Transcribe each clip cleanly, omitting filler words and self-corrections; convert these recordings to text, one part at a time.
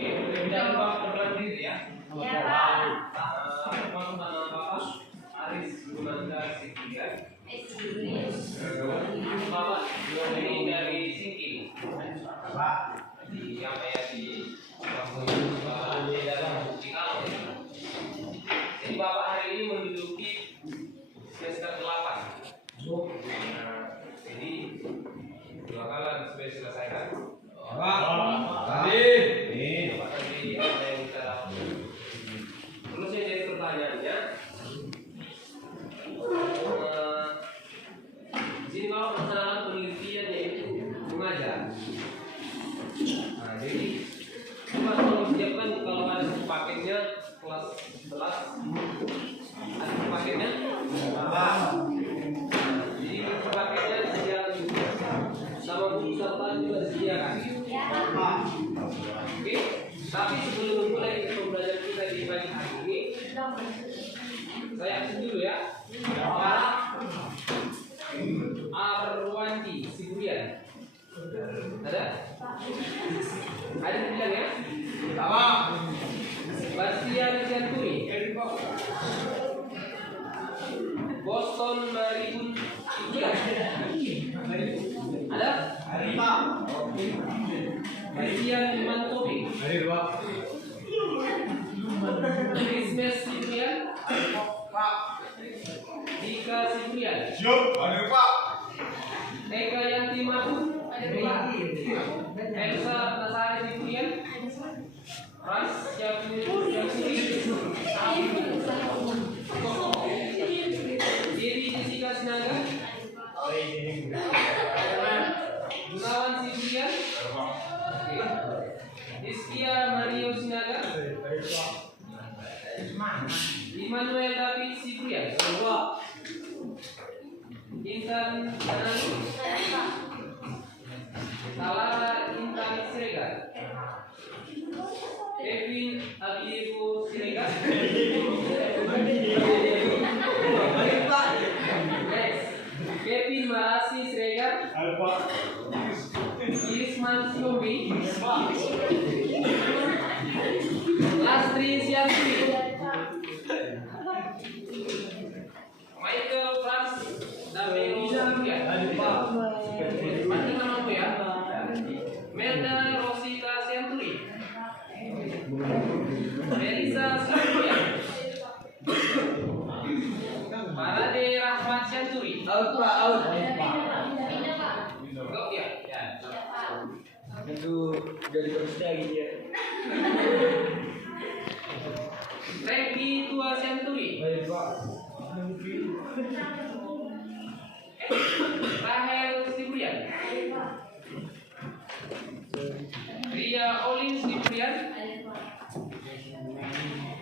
Jangan lupa berlanjut ya. Ya, Pak. Bapak Aris Gunanda Sikiga. Bapak ini dari Singkil. Pak. Di yang kayak di dalam Cikal. Jadi Bapak hari ini menduduki semester 8. Jadi dua kali sudah selesaikan. Pak. Terus yang jadi pertanyaannya, di sini kalau masalah penelitian yaitu mengajar. Nah, jadi coba tolong siapkan kalau ada satu paketnya kelas 11, ada satu paketnya. Jadi paketnya disediakan juga, sama buku catatan juga disediakan. Oke, tapi sebelum mulai pembelajaran kita di pagi hari ini, saya absen dulu ya. Pak Arwanti Sibulian, ada? Ada yang bilang ya? Sama. Bastian Sianturi, Boston Maribun Sibulian, ada? Pak. Bastian Mantopi, Hari Pak. Christmas Sibulian, Pak. Dika Sibulian, Siap. Hari Pak. Eka Yanti Matu, Elsa Nasari Sibulian, Ras Syafuri, Diri Jessica Sinaga, Gunawan Sibulian, Iskia Mario Sinaga, Immanuel David Sibulian, Intan Tanani, Salara Intan Siregar, Kevin Abiyevo Siregar, Kevin Marasi Siregar, Irisman Siombi, Lastri Siantri, Michael Franz Damero Sibulian, panjang namamu ya, Melda Rosita Sianturi, Melisa Sibulian, Parade Rahmat Sianturi, Out Pak. Out. Enggak ya? Ya. Itu jadi kerja gitu ya. Regi Tua Sianturi, Hari Pak. Rahel Sibulian, Ria Olin Sibulian,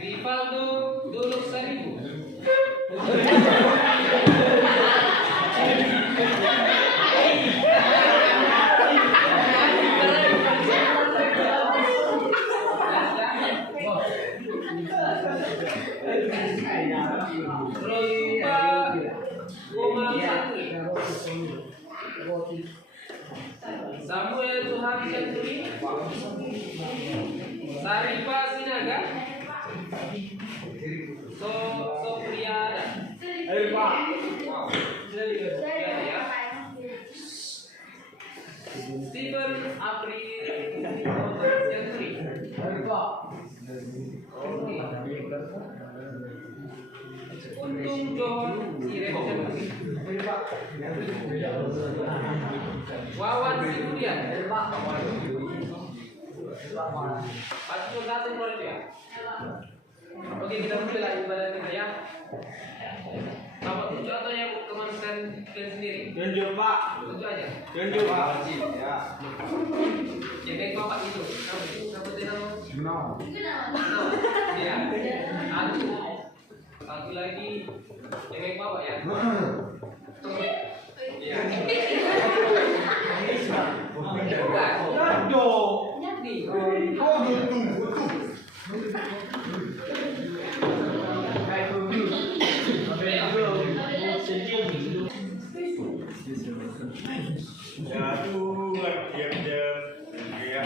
Rivaldo Dolok Saribu, Samuel Tuhan Sianturi, Saripa Sinaga, Sopriada. Hari Pak. Ya. Steven Apri Sianturi, Hari Pak. Untung Johon Sirem Sianturi, Hari Pak. Wawan Sibulian, Selamat. Pastor Gatin boleh ya? Oke, kita mulai lah ibadah kita ya. Bapak tunjuk atau yang kemanusiaan sendiri? Tunjuk Pak. Tunjuk aja. Tunjuk Pak. Ya. Jadi bapak itu, kamu tahu? No. Ya. Satu lagi, yang bapak ya. Iya. Bukan. Aduh. Nih. Oh, betul. Ya Tuhan, diam-diam. Ya.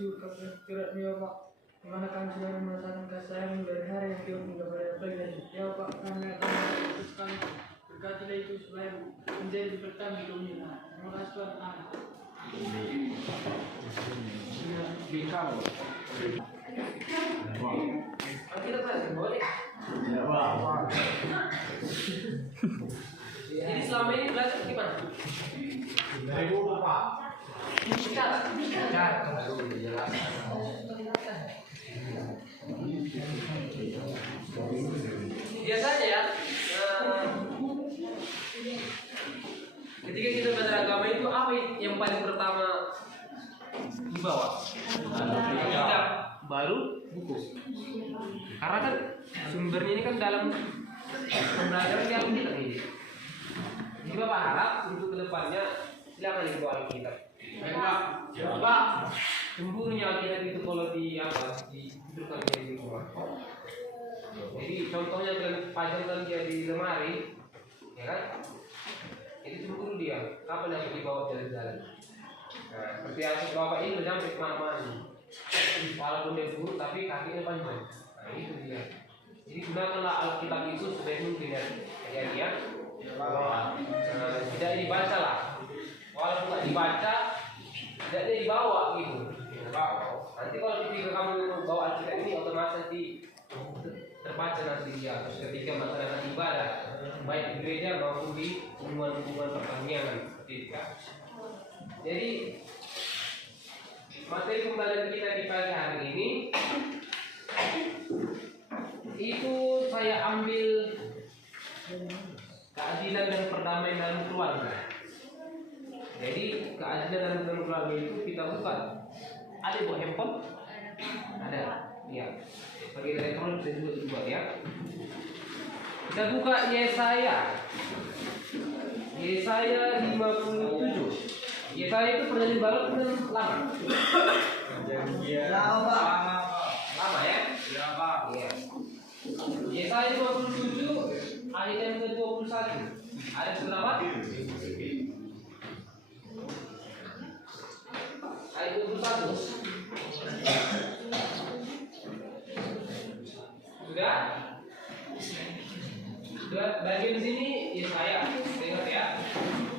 menuju ke akhirat ya Pak. Dimana kami sudah merasakan kasih sayang dari hari yang diumumkan kepada bagian ya Pak, kami akan memutuskan berkatilah itu supaya menjadi bertahan di dunia. Terima kasih Tuhan. Amin. Kita kan boleh. Jadi selama ini belajar gimana? Bicara. Biasanya ya, ketika kita belajar agama itu apa yang paling pertama dibawa? Kitab, baru buku. Karena kan sumbernya ini kan dalam pembelajaran yang kita ini. Jadi Bapak harap untuk kedepannya silakan dibawa Alkitab. Pak, sembunyinya Alkitab itu kalau di dihidupkan di rumah. Jadi contohnya kalian pajangkan dia di lemari, ya kan? Itu cemburu dia. Kapan yang dibawa jalan-jalan? Nah, seperti yang Bapak ini sampai kemana-mana. Walaupun dia buruk tapi kakinya panjang. Nah, itu dia. Jadi gunakanlah Alkitab itu sebaik mungkin ya. Dia tidak dibaca lah. Walaupun tidak dibaca, tidak dia dibawa gitu. Nanti kalau ketika kamu bawa Alkitab ini otomatis nanti terbaca nanti dia. Terus ketika masyarakat ibadah, baik di gereja maupun di hubungan pertanian seperti itu. Jadi materi pembelajaran kita di pagi hari ini itu saya ambil keadilan dan perdamaian dalam keluarga. Jadi keadilan dalam keluarga itu kita buka. Ada buat handphone? Ada. Ya. Sebagai elektronik bisa juga dibuat ya. Kita buka Yesaya. Yesaya 57. Yesaya itu perjanjian baru kan lama. Lama ya? Iya. Yesaya 57 ayat yang ke-21. Ada berapa? Ayat 21. Sudah? Sudah bagian sini Yesaya. Lihat ya.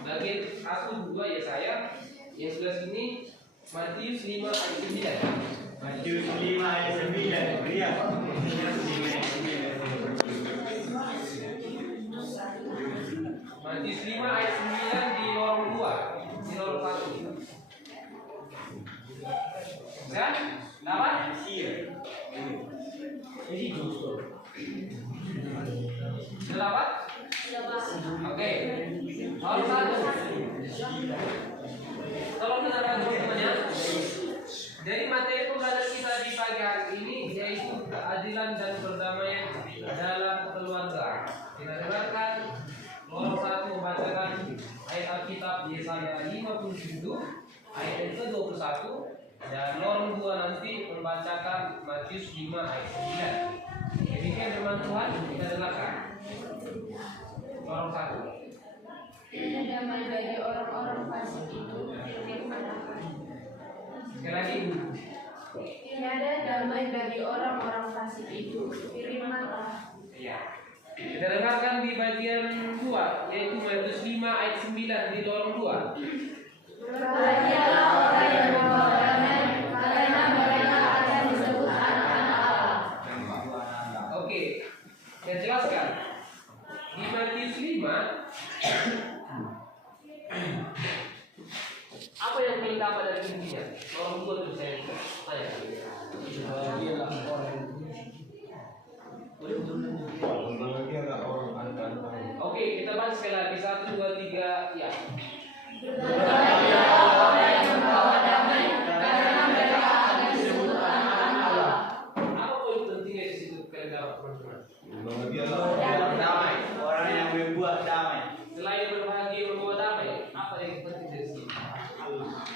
Bagian 1 2 Yesaya. Yang sebelah sini Matius 5 ayat 9. Matius 5 ayat 9. Lihat. Matius 5 ayat 9 di lorong 2, di lorong 1. Kan? Dapat? Sudah dapat? Oke. Lorong 1. Tolong dengarkan teman-teman. Jadi materi pembelajaran kita di pagi hari ini yaitu keadilan dan perdamaian dalam keluarga. Kita dengarkan lorong 1 membacakan ayat Alkitab Yesaya 57 ayat yang ke-21 dan lorong 2 nanti membacakan Matius 5 ayat 9. Demikian firman Tuhan, kita dengarkan. Lorong 1. Tidak damai bagi orang-orang fasik itu, firman Allah. Sekali lagi. Tiada damai bagi orang-orang fasik itu, firman Allah. Ya. Kita dengarkan di bagian 2 yaitu Matius 5 ayat 9 di lorong 2. Bahagialah orang yang membawa damai, karena mereka akan disebut anak-anak Allah. Oke. Saya jelaskan. Di Matius 5 apa yang kalian dapat dari intinya? Lorong 2 itu saya tanya. Oke, kita bahas sekali lagi 1 2 3 ya. Bahagialah orang yang membawa damai, karena mereka akan disebut anak-anak Allah. Apa poin pentingnya di situ kalian dapat teman-teman? Damai. Orang yang membuat damai. Selain berbahagia membawa damai, apa yang penting dari sini?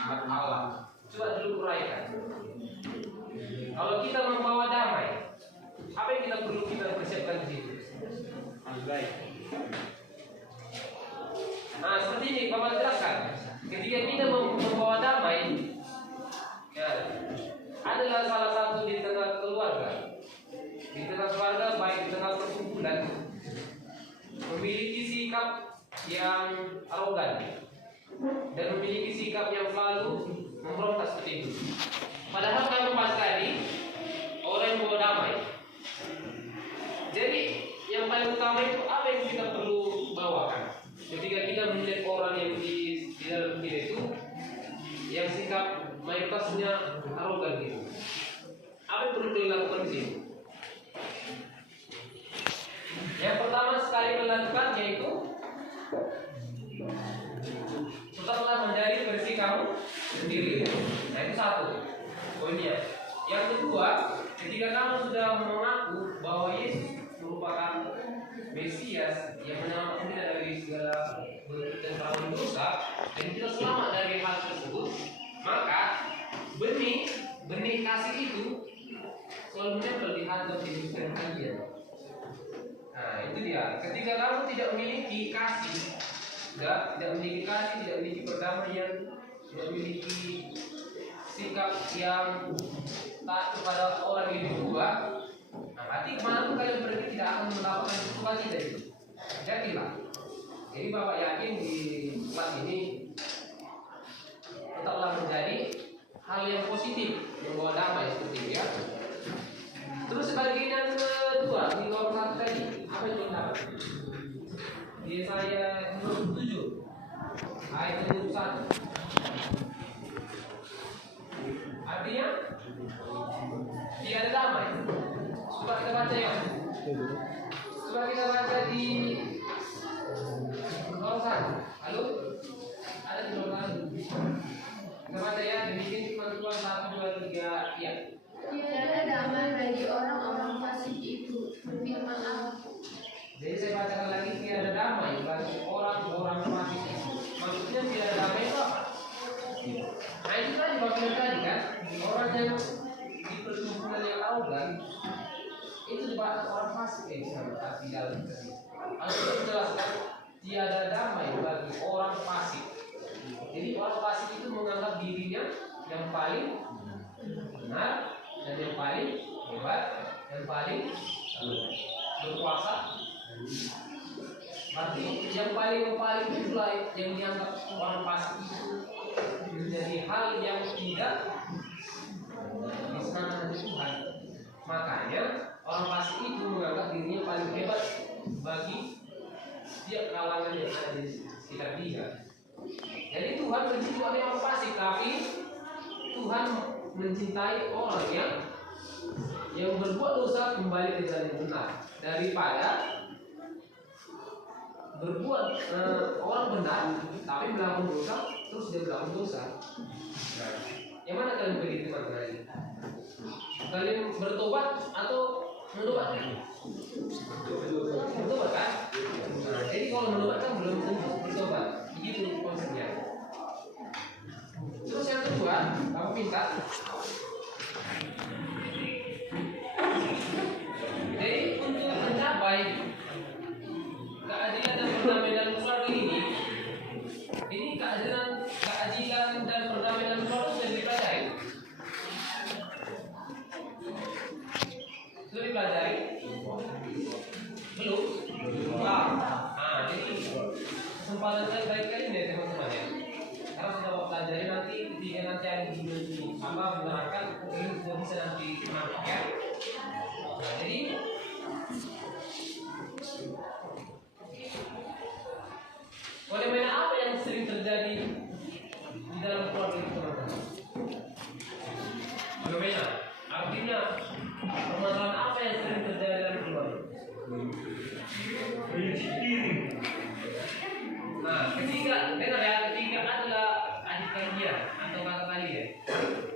Allah. Coba dulu uraikan. Kalau kita membawa damai, apa yang kita perlu kita persiapkan di situ? Baik. Nah, seperti ini Bapak jelaskan. Ketika kita membawa damai, ya, sikap yang arogan dan memiliki sikap yang selalu memberontak seperti itu. Padahal kalau pas tadi orang yang mau damai. Jadi yang paling utama itu apa yang kita perlu bawakan ketika kita melihat orang yang di dalam kita itu yang sikap mayoritasnya arogan gitu. Apa yang perlu dilakukan di sini? Yang pertama sekali melakukan yaitu tetaplah menjadi versi kamu sendiri. Nah itu satu poinnya. Yang kedua, ketika kamu sudah mengaku bahwa Yesus merupakan Mesias yang menyelamatkan kita dari segala bentuk dan perawan dosa, dan kita selamat dari hal tersebut, maka benih kasih itu selalu menempel di hati dan pikiran kalian. Nah itu dia. Ketika kamu tidak memiliki kasih, tidak memiliki perdamaian, tidak memiliki sikap yang taat kepada orang yang berubah, nah berarti kemanapun kalian pergi tidak akan mendapatkan sukacita itu. Jadilah. Jadi Bapak yakin di kelas ini tetaplah menjadi hal yang positif, membawa damai seperti itu ya. Terus bagian yang kedua di nomor 1 tadi, apa yang kita dapat? Di Yesaya 27 ayat 1. Artinya tiada damai. Coba kita baca ya. Coba kita baca di nomor 1. Halo? Ada di nomor 1. Kita baca ya. Demikian firman Tuhan 1, 2, 3. Ya. Tiada damai bagi orang-orang fasik itu, firman Allah. Jadi saya bacakan lagi, tiada damai bagi orang-orang fasik itu. Maksudnya tiada damai itu apa? Nah itu tadi bagian tadi kan, orang yang di perkumpulan yang arogan itu dibahas orang fasik sama arti dalam tadi. Harus dijelaskan tiada damai bagi orang fasik. Jadi orang fasik itu menganggap dirinya yang paling benar dan yang paling hebat dan paling berkuasa. Berarti yang paling itulah yang dianggap orang fasik itu menjadi hal yang tidak disenangkan oleh Tuhan. Makanya orang fasik itu menganggap dirinya paling hebat bagi setiap kalangan yang ada di sekitar dia. Jadi Tuhan benci orang fasik, tapi Tuhan mencintai orang yang berbuat dosa kembali ke jalan yang benar daripada berbuat orang benar tapi melakukan dosa terus dia melakukan dosa. Nah, yang mana kalian pilih teman-teman ini? Kalian bertobat atau mentobat? Bertobat kan? Nah, jadi kalau mentobat kan belum tentu bertobat. Begitu konsepnya. Terus yang kedua, kamu minta. Jadi untuk mencapai keadilan dan perdamaian keluarga ini keadilan dan perdamaian keluarga sudah dipelajari. Sudah dipelajari? Belum? Nah, jadi kesempatan saya baik kali ini teman-teman ya. Karena sudah pelajari nanti ketika nanti ada di menerangkan ini sudah bisa nanti mantap ya. Nah, jadi fenomena apa yang sering terjadi di dalam keluarga itu teman-teman? Fenomena artinya permasalahan apa yang sering terjadi dalam keluarga? Nah, ketika adalah adik kalian atau kakak kalian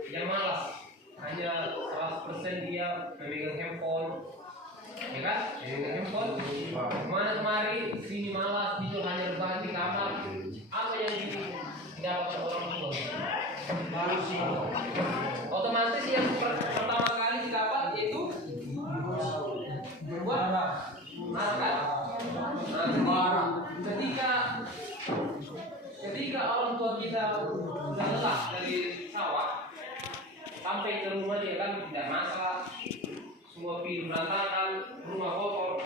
yang malas, hanya 100% dia memegang handphone, ya kan? Memegang handphone, kemana kemari, sini malas, tidur hanya rebahan di kamar. Apa yang didapatkan orang tua? Otomatis yang pertama kali didapat yaitu berbuat marah kan? Nah, ketika orang tua kita sudah lelah dari sawah sampai ke rumah dia kan tidak masak, semua piring berantakan, rumah kotor.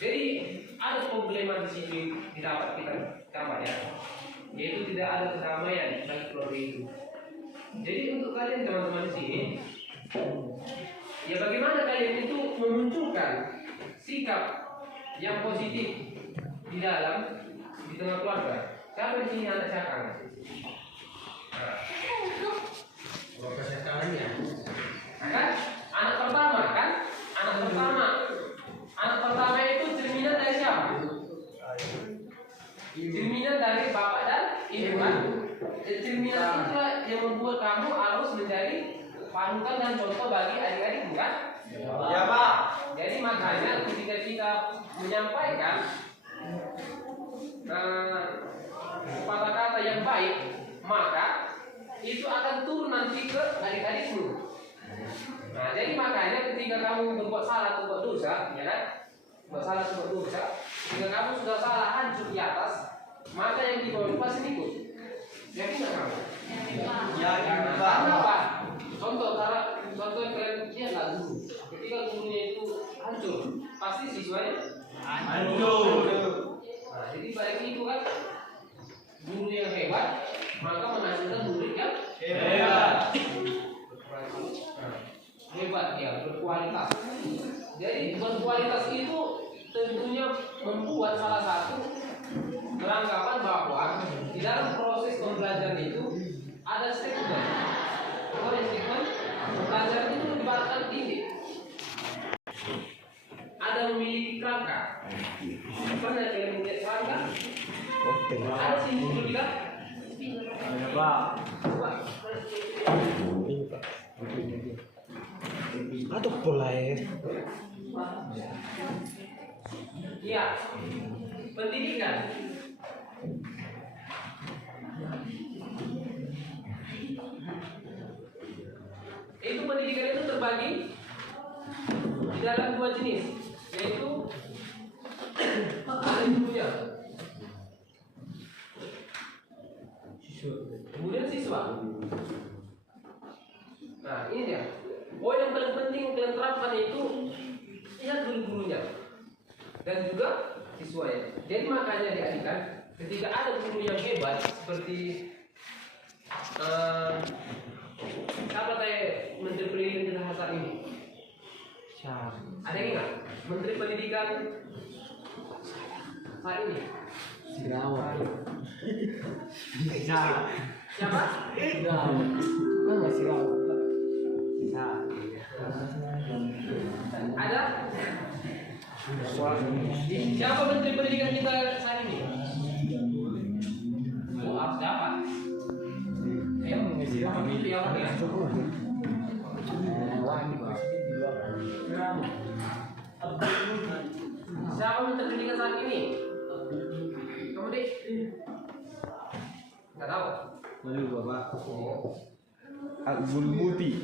Jadi ada problema memang di sini didapat kita capai ya, yaitu tidak ada kedamaian bagi keluarga itu. Jadi untuk kalian teman-teman di sini, ya bagaimana kalian itu memunculkan sikap yang positif di tengah keluarga. Siapa di sini anak cakang? Bapak cakangannya. Kan? Anak pertama itu cerminan dari siapa? Cerminan dari bapak dan ibu kan? Cerminan itulah yang membuat kamu harus menjadi panutan dan contoh bagi adik-adik bukan? Ya Pak. Jadi makanya ketika kita menyampaikan kata-kata yang baik, maka itu akan turun nanti ke adik-adikmu. Nah, jadi makanya ketika kamu berbuat salah atau berbuat dosa, ya kan? Ketika kamu sudah salah hancur di atas, maka yang di bawah pasti ikut. Yakin nggak kamu? Ya, karena apa? Contoh yang kalian lihatlah dulu. Ketika gurunya itu hancur, pasti siswanya hancur. Nah, jadi balik itu kan guru yang hebat, maka menghasilkan murid yang hebat. Hebat ya, berkualitas. Jadi berkualitas itu tentunya membuat salah satu beranggapan bahwa di dalam proses pembelajaran itu ada statement. Statement pembelajaran itu dibaratkan tinggi. Ada memiliki kerangka. Pernah kalian melihat kerangka? Ada sini dulu tidak? Ada Pak. Atau pola ya? Iya, pendidikan. Itu pendidikan itu terbagi di dalam dua jenis, yaitu ada gurunya, kemudian siswa. Nah ini dia. Poin yang paling penting kalian terapkan itu lihat dulu gurunya dan juga siswanya. Jadi makanya diajarkan ketika ada guru yang hebat seperti siapa tadi Menteri Pendidikan kita saat ini? Siapa? Ada yang ingat? Menteri Pendidikan saat ini? Sirawat. Siapa? Mana Sirawat? Ada? Siapa Menteri Pendidikan kita saat ini? Oh, siapa? Milih yang mana? Siapa Menteri Pendidikan saat ini? Kamu deh? Nggak tahu? Malu Bapak. Oh. Abdul Muti.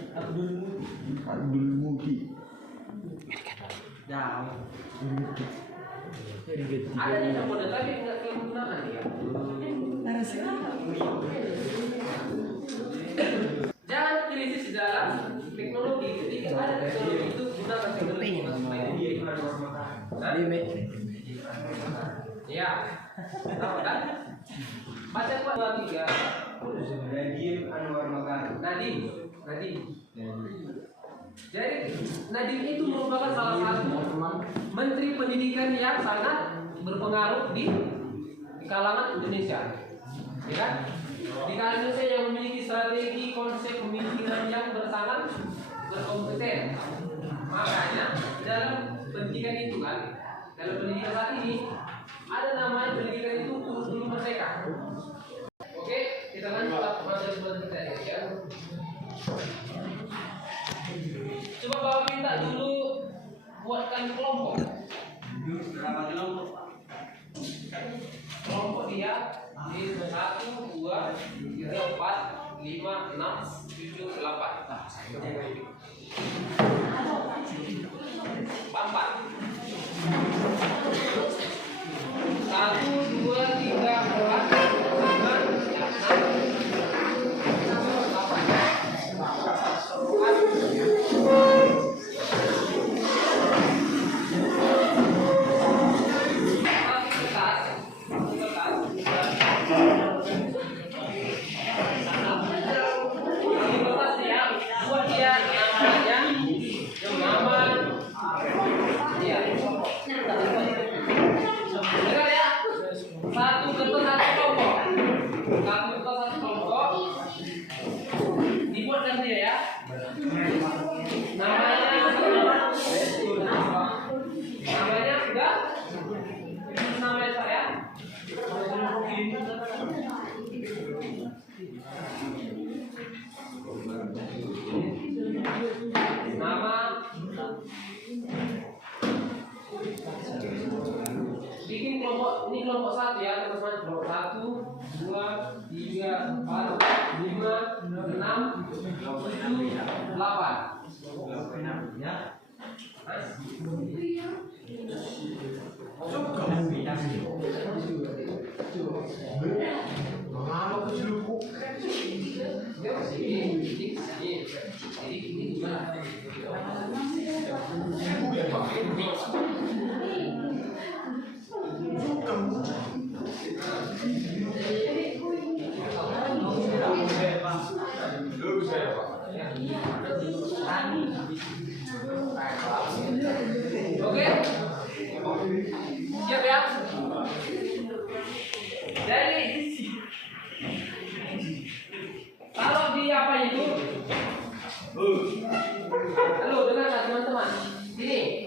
Ya. Ada di Jabodetabek tapi nggak kegunakan ya. Jangan krisis di dalam teknologi. Ketika ada teknologi itu gunakan teknologi yang baik. Ya, tahu kan? Baca kuat 2, 3. Nadim Anwar Makan. Nadim. Jadi Nadim itu merupakan salah satu Menteri Pendidikan yang sangat berpengaruh di kalangan Indonesia, ya kan? Di kalangan Indonesia yang memiliki strategi konsep pemimpinan yang sangat berkompeten. Makanya dalam pendidikan itu kan, dalam pendidikan saat ini ada namanya pendidikan itu kurikulum merdeka. Oke, kita lanjut materi kita ya. Coba Bapak minta dulu buatkan kelompok. Berapa kelompok? Kelompok dia di 1, 2, 3, 4, 5, 6, 7, 8. 4. 1, 2, 3, 4, 5, 6, 7, 8. kelompok 1 ya, teman-teman. Kelompok 1, 2, 3, 4, 5, 6, 7, 8. Ya. Oke, siap ya. Jadi kalau di apa itu? Halo, dengar teman-teman. Sini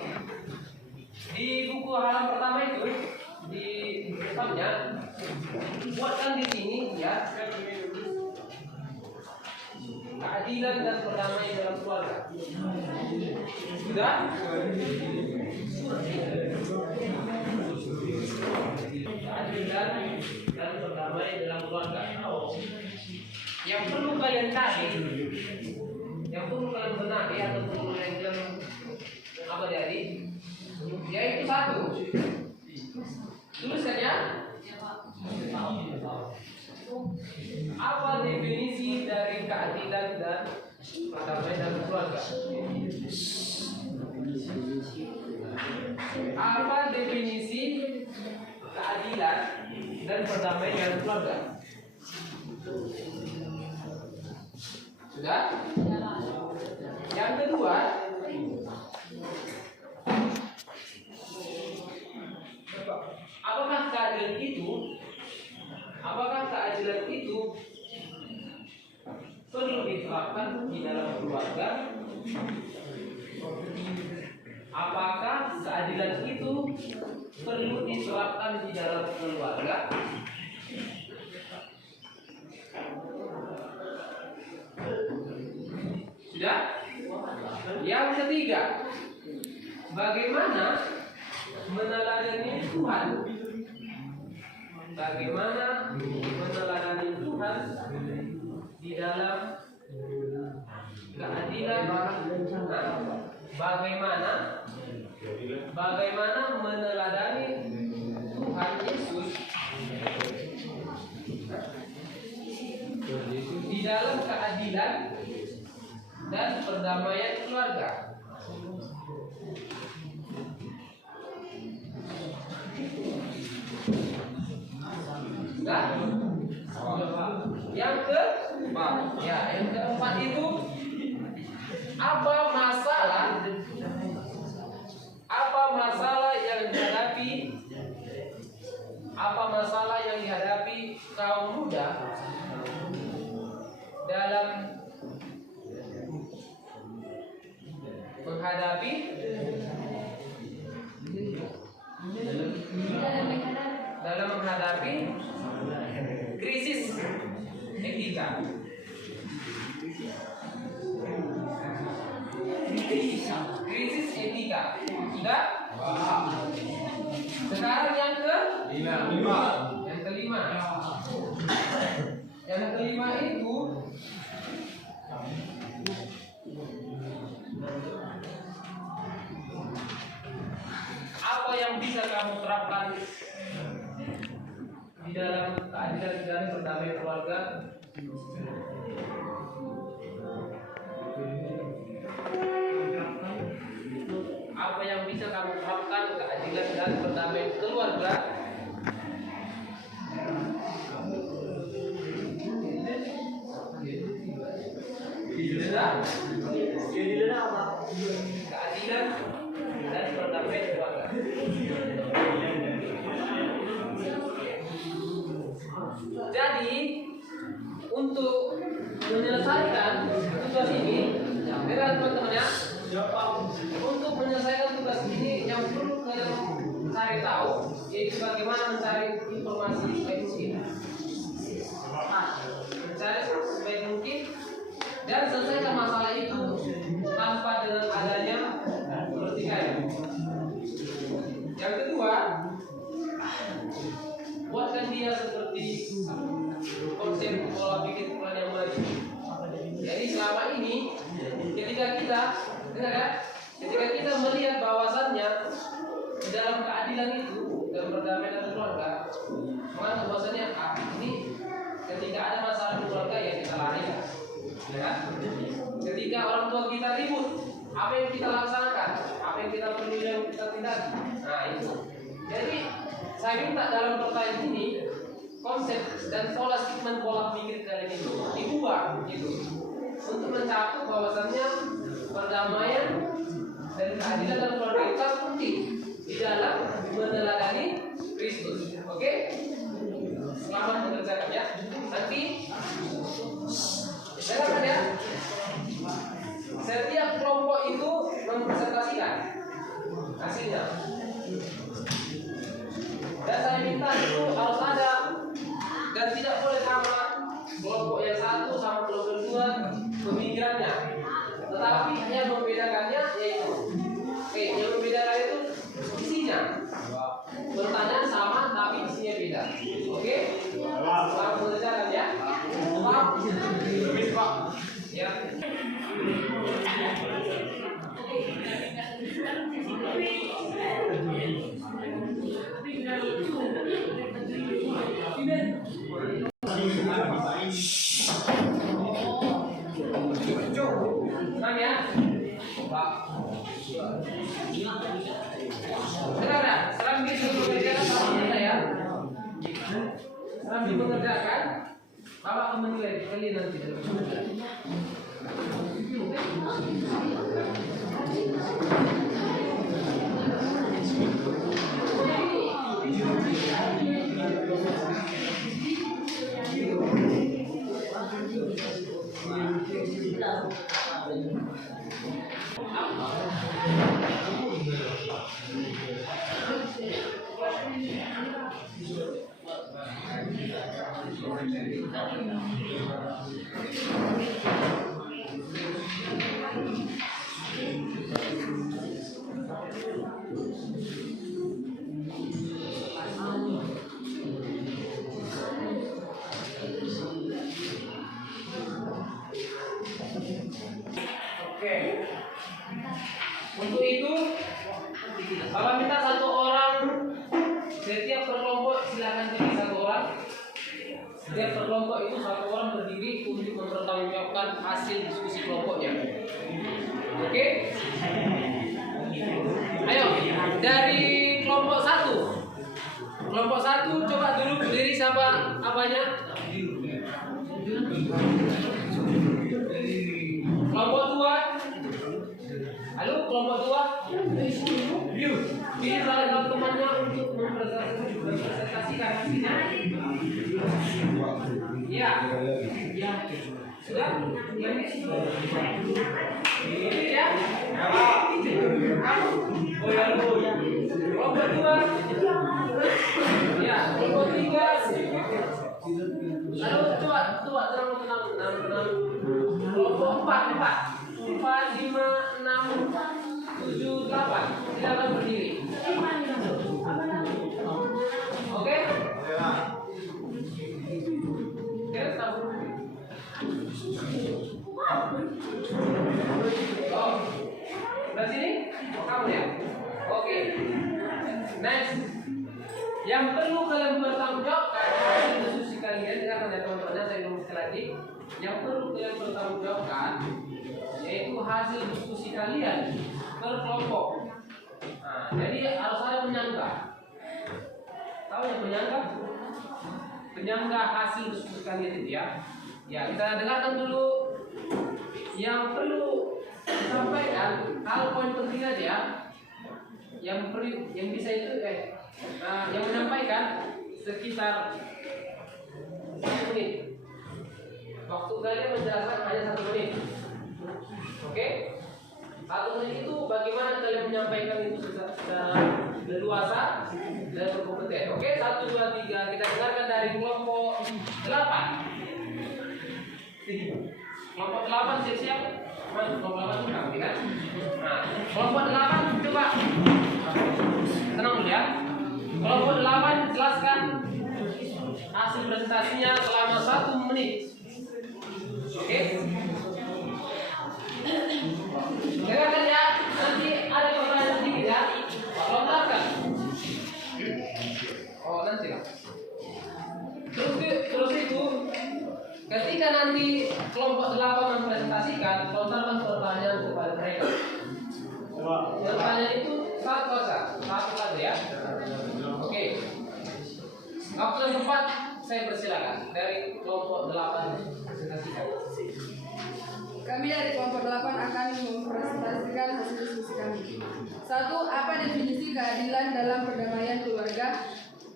di buku halaman pertama itu di depannya buatkan di sini ya, keadilan dan perdamaian dalam keluarga. Sudah? Keadilan dan perdamaian dalam keluarga. Yang perlu kalian cari, yang perlu kalian benahi atau perlu kalian apa jadi? Yaitu satu. Tuliskan ya. Apa definisi dari keadilan dan perdamaian dalam keluarga? Apa definisi keadilan dan perdamaian dalam keluarga? Sudah? Yang kedua, apakah keadilan itu perlu diterapkan di dalam keluarga? Apakah keadilan itu perlu diterapkan di dalam keluarga? Sudah? Yang ketiga, bagaimana meneladani Tuhan? Bagaimana meneladani Tuhan di dalam keadilan? Bagaimana meneladani Tuhan Yesus di dalam keadilan dan perdamaian keluarga? Nah, yang keempat itu apa masalah yang dihadapi kaum muda dalam menghadapi krisis etika. Krisis etika. Sudah? Sekarang yang kelima. Yang kelima itu apa yang bisa kamu terapkan di dalam keadilan dan perdamaian keluarga? Apa yang bisa kamu terapkan keadilan dan perdamaian keluarga? Keadilan dan perdamaian keluarga. Jadi untuk menyelesaikan tugas ini, dengar teman-teman ya. Untuk menyelesaikan tugas ini yang perlu kalian cari tahu yaitu bagaimana mencari informasi sebaik mungkin. Mencari sebaik mungkin dan selesaikan masalah itu tanpa dengan adanya pertikaian. Yang kedua, dia seperti konsep pola pikir Quran yang maju. Jadi selama ini ketika kita dengar kan? Ketika kita melihat bahwasannya di dalam keadilan itu dalam perdamaian dalam keluarga, maka bahwasannya ini ketika ada masalah di keluarga ya kita larikan, ya kan? Ketika orang tua kita ribut, apa yang kita laksanakan, apa yang kita perlu yang kita tindak. Nah itu. Jadi saya minta dalam pertanyaan ini konsep dan pola statement pola pikir kalian itu diubah gitu untuk mencakup bahwasannya perdamaian dan keadilan dalam keluarga itu penting di dalam meneladani Kristus. Oke? Selamat mengerjakan ya. Nanti dengarkan ya. Setiap kelompok itu mempresentasikan hasilnya. Dan saya minta itu harus ada dan tidak boleh sama kelompok yang satu sama kelompok dua pemikirannya. Tetapi yang membedakannya yaitu yang membedakan itu isinya. Pertanyaan sama tapi isinya beda. Oke? Selamat mengerjakan ya. Pak. Ya. Tenang ya, Pak. Sekarang, sekarang bisa mengerjakan sama kita ya. Sekarang mengerjakan, Bapak akan menilai kalian nanti. Oke. Untuk itu, kalau minta satu orang, setiap berkelompok silakan pilih satu orang. Setiap berkelompok itu satu orang berdiri untuk mempertanggungjawabkan hasil diskusi kelompoknya. Oke? Ayo, dari kelompok satu. Kelompok satu coba dulu berdiri sama apanya? Kelompok dua. Halo, kelompok dua. Yuk, pilih salah satu temannya untuk mempresentasikan hasilnya. Ya. Ya. Sudah? Ini ya. Oh ya, kelompok dua. Ya, kelompok tiga. Halo, tenang. Kelompok empat. 4, 5, 6, 7, 8. Silakan berdiri. Oke? Oh, dari sini? Kamu ya? Oke. Next. Yang perlu kalian bertanggung jawabkan hasil diskusi kalian, dengarkan ya teman-teman, saya ngomong sekali lagi. Yang perlu kalian bertanggung jawabkan yaitu hasil diskusi kalian per kelompok. Nah, jadi harus ada penyangga. Tahu yang penyangga? Penyangga hasil diskusi kalian itu ya. Ya, kita dengarkan dulu yang perlu disampaikan. Hal poin penting aja. Yang bisa itu yang menyampaikan sekitar 1 menit. Waktu kalian menjelaskan hanya 1 menit. Oke? 1 menit itu bagaimana kalian menyampaikan itu secara leluasa dan berkompeten. Oke, 1, 2, 3. Kita dengarkan dari kelompok 8. Kelompok 8 siap-siap. Kelompok 8 itu kami kan? Nah, kelompok 8 coba. Tenang dulu ya. Kelompok 8 jelaskan presentasinya selama 1 menit. Oke? Dengarkan ya, nanti ada pertanyaan sedikit ya. Lontarkan. Oh, nanti lah. Terus itu, ketika nanti kelompok 8 mempresentasikan, lontarkan pertanyaan kepada mereka. Pertanyaan itu satu saja ya. Oke. Waktu yang tepat saya persilakan dari kelompok 8 presentasikan. Kami dari kelompok 8 akan mempresentasikan hasil diskusi kami. 1. Apa definisi keadilan dalam perdamaian keluarga?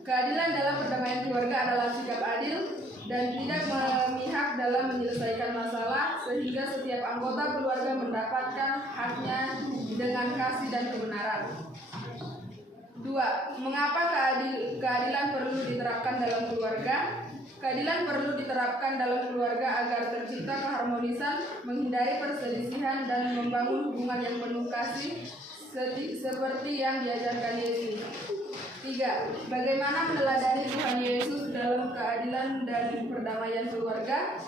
Keadilan dalam perdamaian keluarga adalah sikap adil dan tidak memihak dalam menyelesaikan masalah sehingga setiap anggota keluarga mendapatkan haknya dengan kasih dan kebenaran. 2. Mengapa keadilan perlu diterapkan dalam keluarga? Keadilan perlu diterapkan dalam keluarga agar tercipta keharmonisan, menghindari perselisihan, dan membangun hubungan yang penuh kasih seperti yang diajarkan Yesus. 3. Bagaimana meneladani Tuhan Yesus dalam keadilan dan perdamaian keluarga?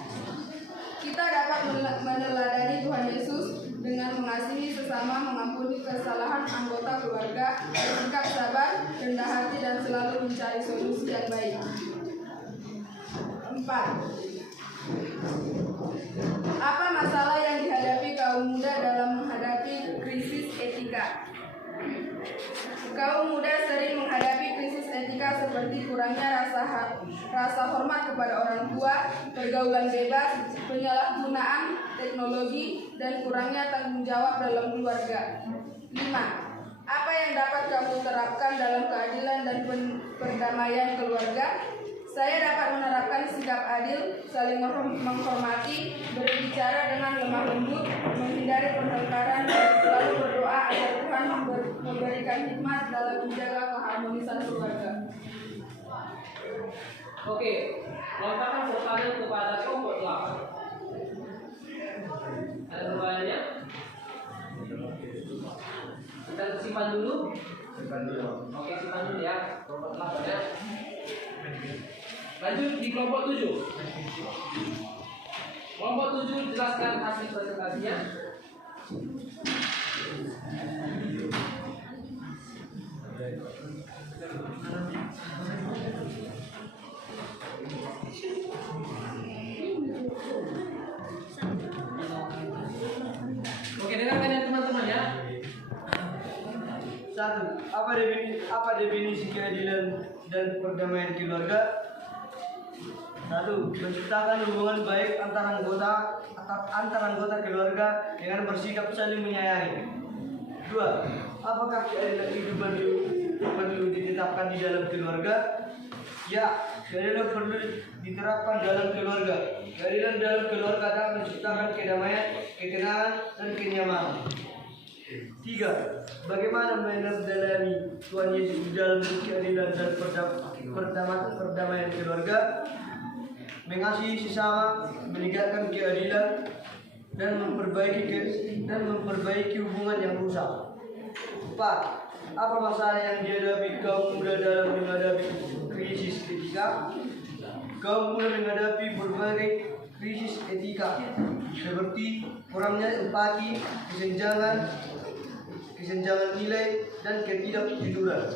Kita dapat meneladani Tuhan Yesus dengan mengasihi sesama, mengampuni kesalahan anggota keluarga, bersikap sabar, rendah hati, dan selalu mencari solusi yang baik. 4. Apa masalah yang dihadapi kaum muda dalam menghadapi krisis etika? Kaum muda sering menghadapi krisis etika seperti kurangnya rasa hormat kepada orang tua, pergaulan bebas, penyalahgunaan teknologi, dan kurangnya tanggung jawab dalam keluarga. 5. Apa yang dapat kamu terapkan dalam keadilan dan perdamaian keluarga? Saya dapat menerapkan sikap adil, saling menghormati, berbicara dengan lemah lembut, menghindari pertengkaran, dan selalu berdoa agar Tuhan memberikan hikmat dalam menjaga keharmonisan keluarga. Oke, lontarkan pertanyaan kepada kelompok 8. Ada pertanyaannya? Kita simpan dulu. Oke, simpan dulu ya. Kelompok 8 ya. Lanjut di kelompok 7. Kelompok 7 jelaskan hasil presentasinya. Oke, dengarkan ya teman-teman ya. 1. Apa definisi keadilan dan perdamaian keluarga? 1. Menciptakan hubungan baik antar anggota keluarga dengan bersikap saling menyayangi. 2. Apakah keadilan itu perlu ditetapkan di dalam keluarga? Ya, keadilan perlu diterapkan dalam keluarga. Keadilan dalam keluarga dapat menciptakan kedamaian, ketenangan, dan kenyamanan. 3. Bagaimana menerdalami Tuhan Yesus dalam keadilan dan perdamaian keluarga? Mengasihi sesama, menegakkan keadilan, dan memperbaiki hubungan yang rusak. 4. Apa masalah yang dihadapi kaum muda dalam menghadapi krisis etika? Kaum muda menghadapi berbagai krisis etika seperti kurangnya empati, kesenjangan nilai, dan ketidakjujuran.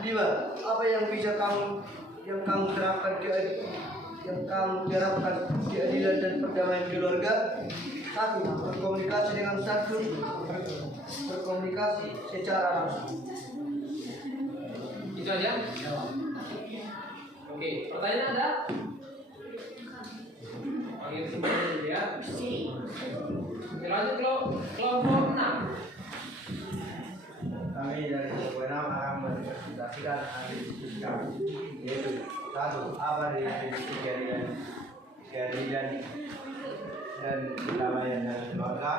5. Apa yang bisa kamu terapkan keadilan dan perdamaian keluarga? 1. Berkomunikasi dengan santun, berkomunikasi secara langsung. Itu aja. Oke, pertanyaan ada? Oke, simpan dulu ya. Lanjut kelompok 6. Kami dari kelompok 6 akan mempresentasikan hasil diskusi kami, yaitu 1. Apa definisi keadilan dan perdamaian dalam keluarga?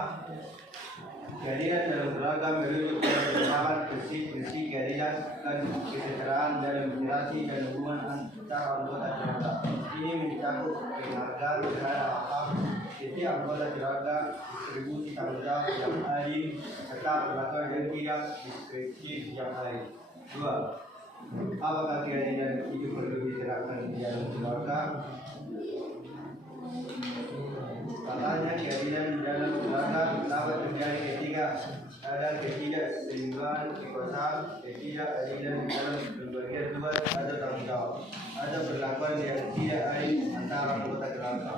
Keadilan dalam keluarga merujuk pada pemahaman prinsip keadilan dan kesejahteraan dalam relasi dan hubungan antar anggota keluarga. Ini mencakup penghargaan terhadap hak setiap anggota keluarga, distribusi tanggung jawab yang adil, serta perlakuan yang tidak diskriminatif yang adil. 2. Apakah keadilan itu perlu diterapkan di keluarga. Katanya keadilan di dalam keluarga dapat terjadi ketika ada ketidakseimbangan kekuasaan, ketidakadilan di dalam berbagai tugas atau tanggung jawab, ada perlakuan yang tidak adil antara anggota keluarga.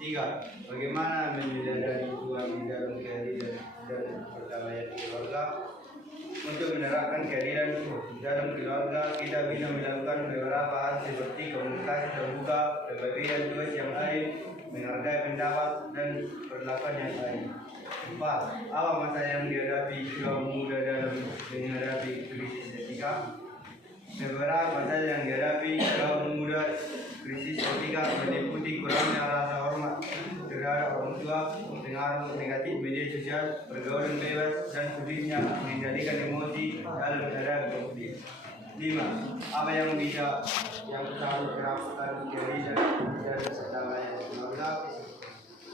3. Bagaimana menyadari Tuhan di dalam keadilan dan perdamaian keluarga? Untuk menerapkan keadilan dalam keluarga, kita bisa melakukan beberapa hal seperti komunikasi terbuka, pembagian tugas yang adil, menghargai pendapat dan perlakuan yang adil. 4. Apa masalah yang dihadapi kaum muda dalam menghadapi krisis etika? Beberapa masalah yang dihadapi kaum muda krisis etika meliputi kurangnya rasa hormat terhadap orang tua, pengaruh negatif media sosial, pergaulan bebas, dan sulitnya mengendalikan emosi dalam menghadapi konflik. 5. Apa yang harus dilakukan keadilan dan perdamaian keluarga?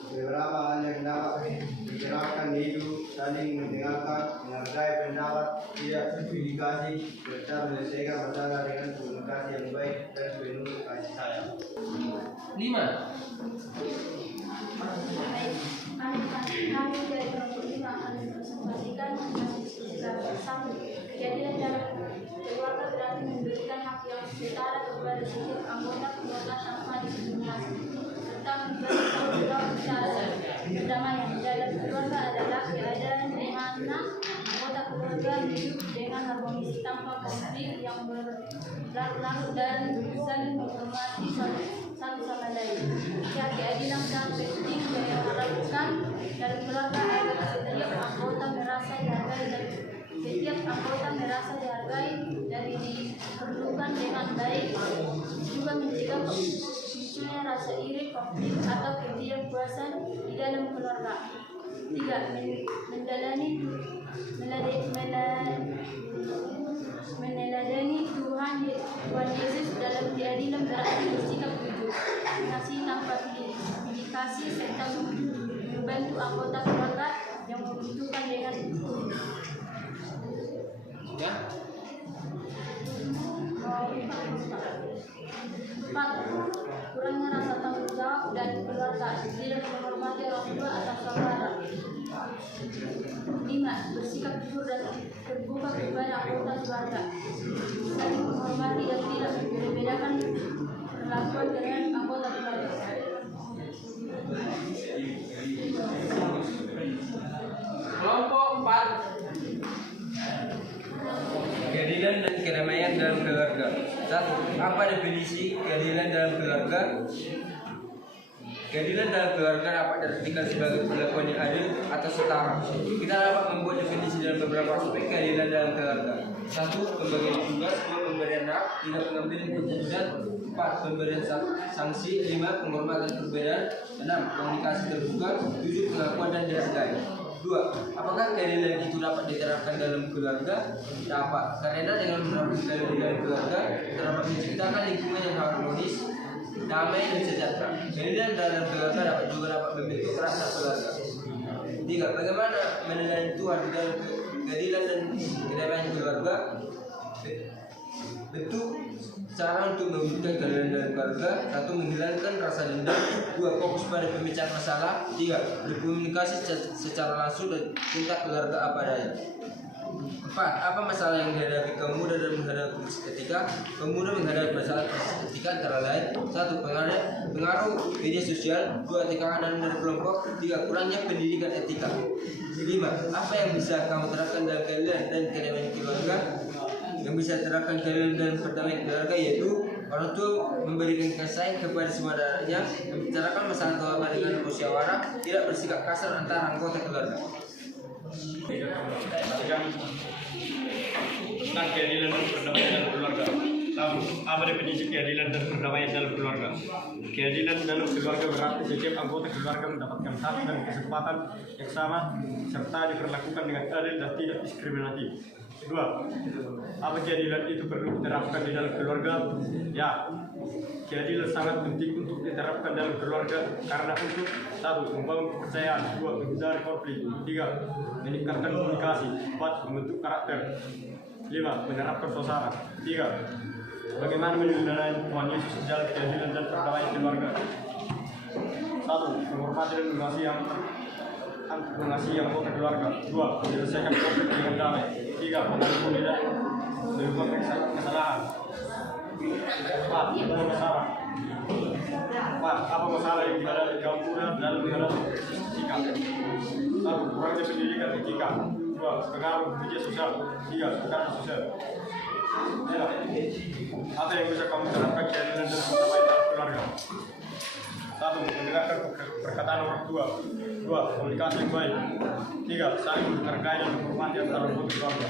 Beberapa hal yang dapat diterapkan yaitu saling mendengarkan, menghargai pendapat, tidak terprovokasi, serta menyelesaikan masalah dengan komunikasi yang baik dan penuh kasih sayang. 5. Kami dari kelompok 5 akan mempresentasikan hasil diskusi bersama. Keadilan dalam keluarga berarti memberikan hak yang setara kepada setiap anggota keluarga tanpa diskriminasi, serta memberi tanggung jawab secara berdamaian. Dalam keluarga adalah keadaan di mana anggota keluarga hidup dengan harmonis tanpa konflik yang berlarut dan saling menghormati satu sama lain. Keadilan dan penting yang diharapkan dalam keluarga agar setiap anggota merasa dihargai dan diperlukan dengan baik, juga mencegah munculnya rasa iri, konflik atau ketidakpuasan di dalam keluarga. 3. Meneladani Tuhan Yesus dalam keadilan berarti bersikap jujur, mengasihi tanpa pilih kasih, serta membantu anggota keluarga yang membutuhkan dengan Sudah? 4. Kurangnya rasa tanggung jawab dan keluarga, tidak menghormati orang tua atau saudara. 5. Bersikap jujur dan terbuka kepada anggota keluarga, saling menghormati dan tidak membedakan perlakuan dengan anggota keluarga. Kelompok 4. Keadilan dan kedamaian dalam keluarga. 1. Apa definisi keadilan dalam keluarga? Keadilan dalam keluarga dapat diartikan sebagai perlakuan yang adil atau setara. Kita dapat membuat definisi dalam beberapa aspek keadilan dalam keluarga. 1. Pembagian tugas. 2. Pemberian hak. 3. Pengambilan keputusan. 4. Pemberian sanksi. 5. Penghormatan perbedaan. 6. Komunikasi terbuka. 7. Pengakuan dan dihargai. 2. Apakah keadilan itu dapat diterapkan dalam keluarga? Dapat, karena dengan menerapkan keadilan dalam keluarga dapat menciptakan lingkungan yang harmonis, damai dan sejahtera. Keadilan dalam keluarga dapat membentuk rasa keluarga. 3. Bagaimana menilai Tuhan di dalam keadilan dan kedamaian keluarga? Bentuk cara untuk mewujudkan keadilan dalam keluarga. 1. Menghilangkan rasa dendam. 2. Fokus pada pemecahan masalah. 3. Berkomunikasi secara langsung dan cinta keluarga apa adanya. 4. Apa masalah yang dihadapi kaum muda dalam menghadapi krisis etika? Kaum muda menghadapi masalah krisis etika antara lain: 1. Pengaruh media sosial. 2. Tekanan dari kelompok. 3. Kurangnya pendidikan etika. 5. Apa yang bisa kamu terapkan dalam keadilan dan kedamaian keluarga? Yang bisa terapkan keadilan dan perdamaian keluarga yaitu orang tua memberikan kasih sayang kepada semua saudaranya, membicarakan masalah keluarga dengan musyawarah, tidak bersikap kasar antara anggota keluarga. Tentang keadilan dan perdamaian dalam keluarga. Apa definisi keadilan dan perdamaian dalam keluarga? Keadilan dalam keluarga berarti setiap anggota keluarga mendapatkan hak dan kesempatan yang sama serta diperlakukan dengan adil dan tidak diskriminatif. 2. Apa keadilan itu perlu diterapkan di dalam keluarga? Ya, keadilan sangat penting untuk diterapkan dalam keluarga karena untuk 1. Membangun kepercayaan. 2. Menghindari konflik. 3. Meningkatkan komunikasi. 4. Membentuk karakter. 5. Menerapkan suasana. 3. Bagaimana menyuarakan Tuhan Yesus di dalam keadilan dan perdamaian keluarga. 1. Menghormati dan mengasihi anggota keluarga. 2. Menyelesaikan konflik dengan damai. 3. Mengampuni dan melakukan kesalahan. 4. Apa masalah yang dihadapi kaum muda dalam menghadapi sikap. 1. Kurangnya pendidikan etika. 2. Pengaruh media sosial. 3. tekanan sosial. Apa yang bisa kamu terapkan keadilan dan perdamaian keluarga? 1. Mendengarkan perkataan orang tua. 2. Komunikasi yang baik. 3. Saling menghargai dan menghormati antara anggota keluarga.